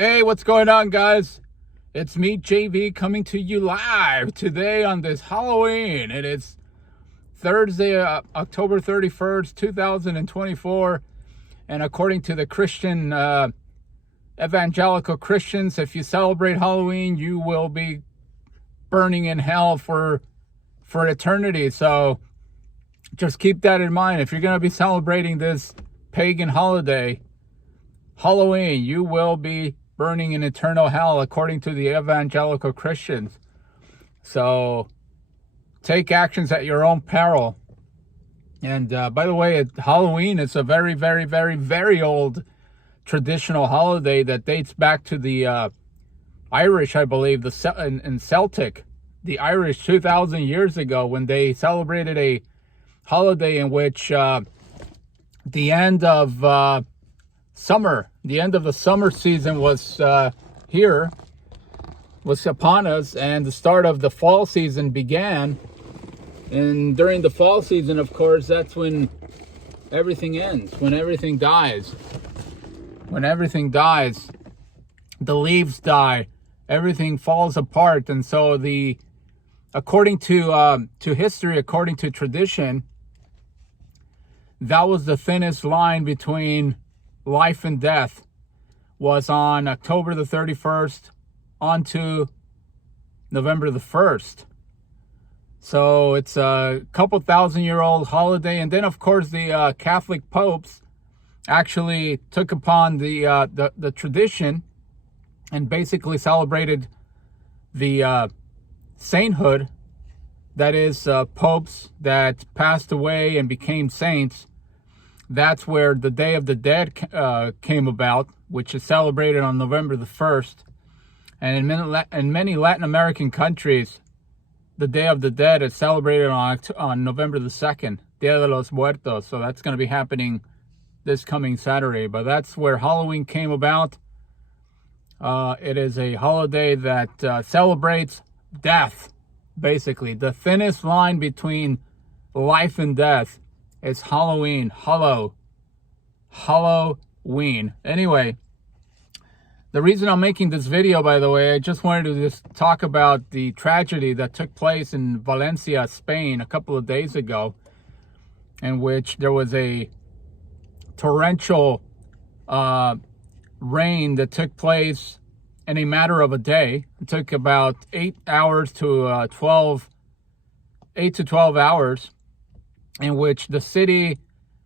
Hey, what's going on, guys? It's me, JV, coming to you live today on this Halloween. It is Thursday, October 31st, 2024. And according to the Christian, evangelical Christians, if you celebrate Halloween, you will be burning in hell for eternity. So just keep that in mind. If you're going to be celebrating this pagan holiday, Halloween, you will be burning in eternal hell according to the evangelical Christians. So take actions at your own peril. And by the way, Halloween is a very, very, very, very old traditional holiday that dates back to the Irish, I believe, in Celtic. The Irish 2,000 years ago, when they celebrated a holiday in which the end of the summer season was upon us, and the start of the fall season began. And during the fall season, of course, that's when everything ends, when everything dies. When everything dies, the leaves die, everything falls apart. And so according to history, according to tradition, that was the thinnest line between life and death, was on October the 31st on to November the 1st. So it's a couple thousand-year-old holiday. And then, of course, the Catholic popes actually took upon the tradition and basically celebrated the sainthood, that is, popes that passed away and became saints. That's where the Day of the Dead came about, which is celebrated on November the 1st. And in many Latin American countries, the Day of the Dead is celebrated on November the 2nd, Dia de los Muertos. So that's going to be happening this coming Saturday. But that's where Halloween came about. It is a holiday that celebrates death, basically. The thinnest line between life and death is Halloween. Halloween. Anyway, the reason I'm making this video, by the way, I just wanted to just talk about the tragedy that took place in Valencia, Spain, a couple of days ago, in which there was a torrential rain that took place in a matter of a day. It took about 8 to 12 hours, in which the city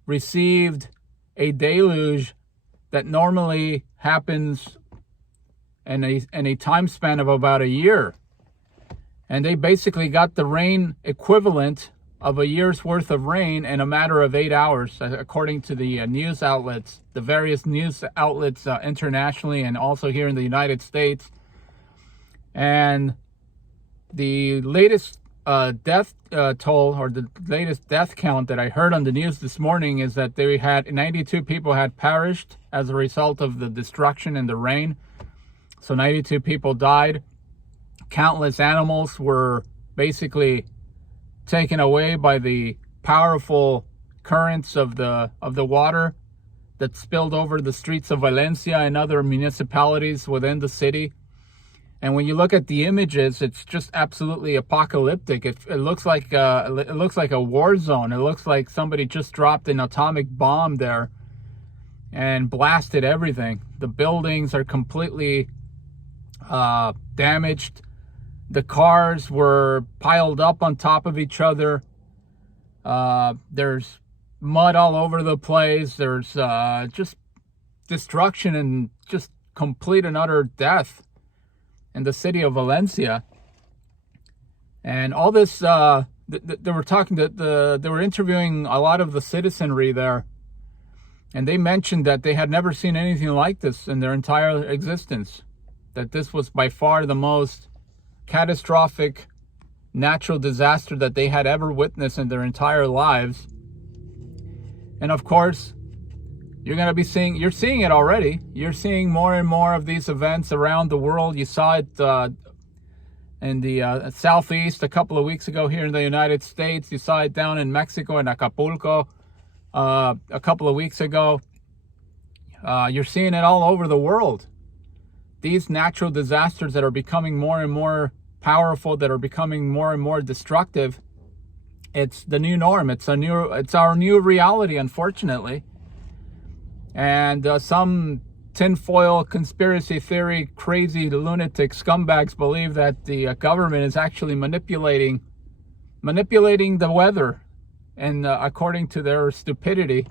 received a deluge that normally happens in a time span of about a year. And they basically got the rain equivalent of a year's worth of rain in a matter of 8 hours, according to the news outlets, the various news outlets internationally and also here in the United States. And the latest death toll, or the latest death count that I heard on the news this morning, is that they had 92 people had perished as a result of the destruction and the rain. So 92 people died. Countless animals were basically taken away by the powerful currents of the water that spilled over the streets of Valencia and other municipalities within the city. And when you look at the images, it's just absolutely apocalyptic. It looks like a war zone. It looks like somebody just dropped an atomic bomb there and blasted everything. The buildings are completely damaged. The cars were piled up on top of each other. There's mud all over the place. There's just destruction and just complete and utter death in the city of Valencia. And all this, they were interviewing a lot of the citizenry there, and they mentioned that they had never seen anything like this in their entire existence, that this was by far the most catastrophic natural disaster that they had ever witnessed in their entire lives. And of course, you're seeing it already. You're seeing more and more of these events around the world. You saw it in the southeast a couple of weeks ago here in the United States. You saw it down in Mexico, in Acapulco, a couple of weeks ago. You're seeing it all over the world. these natural disasters that are becoming more and more powerful, that are becoming more and more destructive, it's the new norm. It's our new reality, unfortunately. And some tinfoil conspiracy theory crazy lunatic scumbags believe that the government is actually manipulating the weather, and according to their stupidity,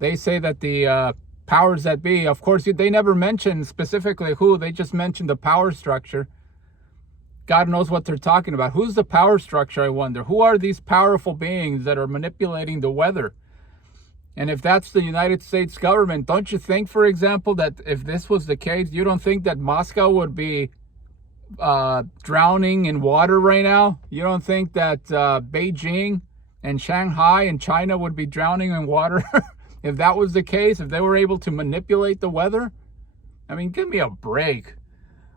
they say that the powers that be, of course, they never mention specifically who. They just mention the power structure. God knows what they're talking about. Who's the power structure, I wonder? Who are these powerful beings that are manipulating the weather? And if that's the United States government, don't you think, for example, that if this was the case, you don't think that Moscow would be drowning in water right now? You don't think that Beijing and Shanghai and China would be drowning in water if that was the case, if they were able to manipulate the weather? I mean, give me a break.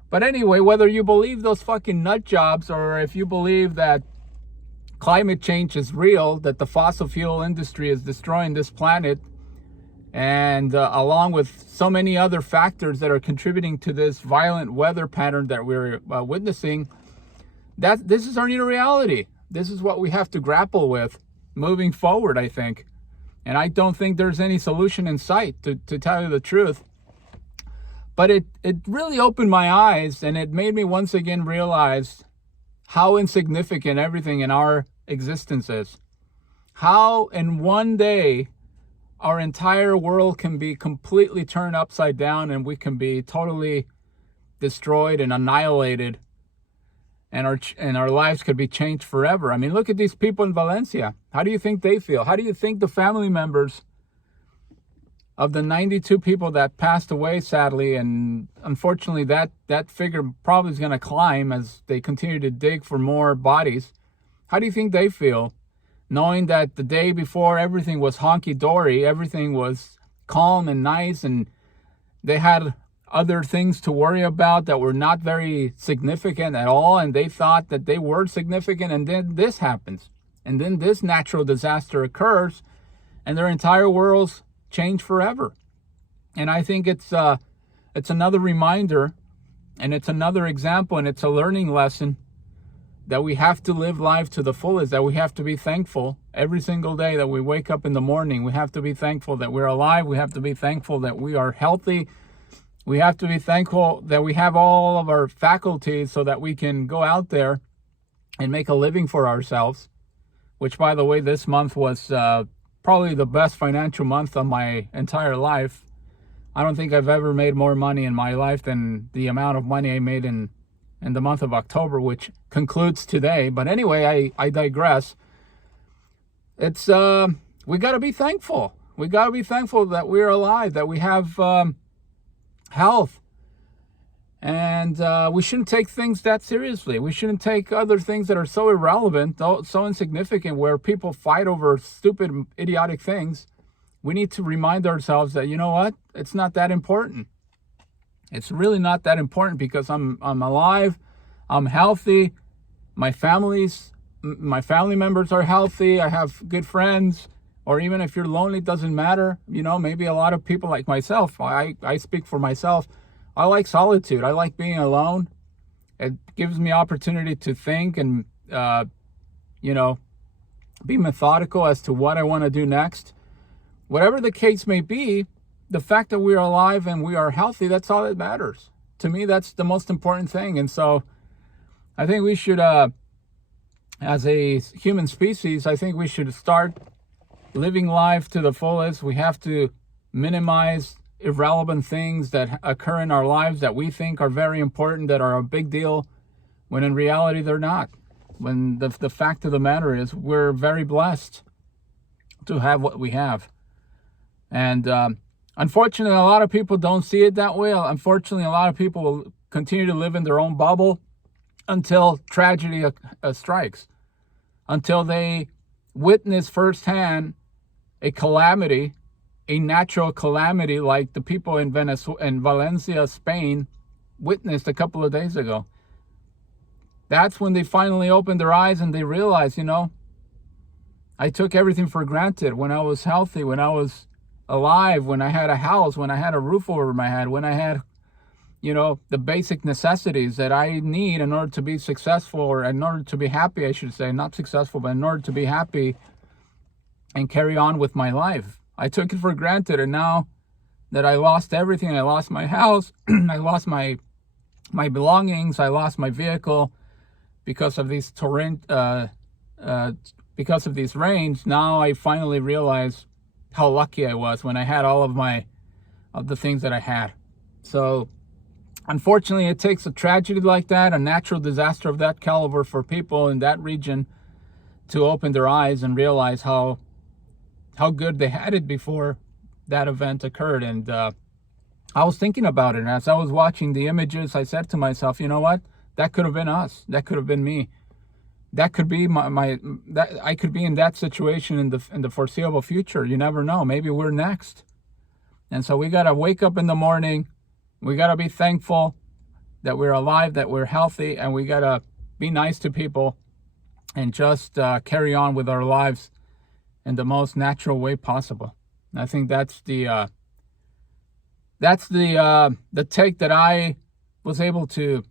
But anyway, whether you believe those fucking nut jobs, or if you believe that climate change is real, that the fossil fuel industry is destroying this planet, and along with so many other factors that are contributing to this violent weather pattern that we're witnessing, this is our new reality. This is what we have to grapple with moving forward, I think. And I don't think there's any solution in sight, to tell you the truth. But it really opened my eyes, and it made me once again realize how insignificant everything in our existence is. How in one day our entire world can be completely turned upside down, and we can be totally destroyed and annihilated, and our lives could be changed forever. I mean, look at these people in Valencia. How do you think they feel? How do you think the family members of the 92 people that passed away, sadly, and unfortunately that figure probably is going to climb as they continue to dig for more bodies, how do you think they feel, knowing that the day before everything was honky-dory, everything was calm and nice, and they had other things to worry about that were not very significant at all, and they thought that they were significant, and then this happens, and then this natural disaster occurs, and their entire world's change forever. And I think it's another reminder, and it's another example, and it's a learning lesson that we have to live life to the fullest, that we have to be thankful every single day that we wake up in the morning. We have to be thankful that we're alive. We have to be thankful that we are healthy. We have to be thankful that we have all of our faculties so that we can go out there and make a living for ourselves, which, by the way, this month was probably the best financial month of my entire life. I don't think I've ever made more money in my life than the amount of money I made in the month of October, which concludes today. But anyway, I digress. It's we got to be thankful. We got to be thankful that we're alive, that we have health. And we shouldn't take things that seriously. We shouldn't take other things that are so irrelevant, so insignificant, where people fight over stupid, idiotic things. We need to remind ourselves that, you know what? It's not that important. It's really not that important, because I'm alive, I'm healthy, my family members are healthy, I have good friends, or even if you're lonely, it doesn't matter. You know, maybe a lot of people like myself, I speak for myself, I like solitude. I like being alone. It gives me opportunity to think and, be methodical as to what I want to do next. Whatever the case may be, the fact that we are alive and we are healthy, that's all that matters. To me, that's the most important thing. And so I think we should, as a human species, I think we should start living life to the fullest. We have to minimize irrelevant things that occur in our lives that we think are very important, that are a big deal, when in reality they're not. When the fact of the matter is, we're very blessed to have what we have. And unfortunately, a lot of people don't see it that way. Unfortunately, a lot of people will continue to live in their own bubble until tragedy strikes, until they witness firsthand a calamity, a natural calamity like the people in Valencia, Spain, witnessed a couple of days ago. That's when they finally opened their eyes and they realized, I took everything for granted when I was healthy, when I was alive, when I had a house, when I had a roof over my head, when I had, you know, the basic necessities that I need in order to be successful, or in order to be happy, I should say, not successful, but in order to be happy and carry on with my life. I took it for granted, and now that I lost everything, I lost my house, I lost my belongings, I lost my vehicle because of these because of these rains. Now I finally realize how lucky I was when I had all of the things that I had. So unfortunately, it takes a tragedy like that, a natural disaster of that caliber, for people in that region to open their eyes and realize how good they had it before that event occurred. And I was thinking about it, and as I was watching the images, I said to myself, you know what? That could have been us. That could have been me. That could be that I could be in that situation in the foreseeable future. You never know. Maybe we're next. And so we got to wake up in the morning. We got to be thankful that we're alive, that we're healthy, and we got to be nice to people and just carry on with our lives in the most natural way possible. And I think that's the take that I was able to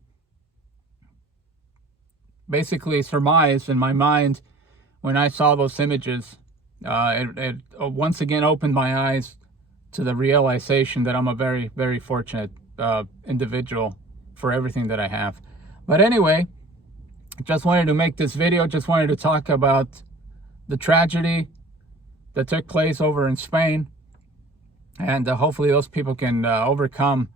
basically surmise in my mind when I saw those images. It once again opened my eyes to the realization that I'm a very, very fortunate individual for everything that I have. But anyway, just wanted to make this video, just wanted to talk about the tragedy that took place over in Spain, and hopefully those people can overcome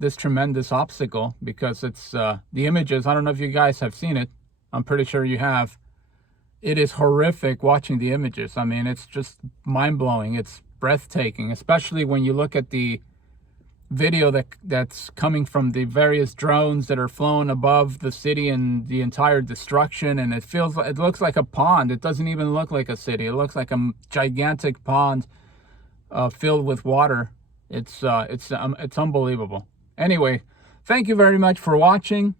this tremendous obstacle, because it's the images, I don't know if you guys have seen it, I'm pretty sure you have. It is horrific watching the images. I mean, it's just mind-blowing. It's breathtaking, especially when you look at the video that's coming from the various drones that are flown above the city and the entire destruction. And it looks like a pond. It doesn't even look like a city. It looks like a gigantic pond filled with water. It's unbelievable. Anyway, thank you very much for watching.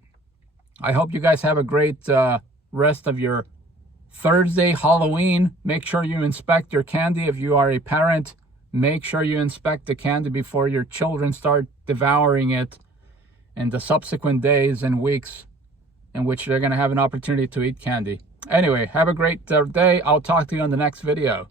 I hope you guys have a great rest of your Thursday, Halloween. Make sure you inspect your candy. If you are a parent, make sure you inspect the candy before your children start devouring it in the subsequent days and weeks in which they're going to have an opportunity to eat candy. Anyway, have a great day. I'll talk to you on the next video.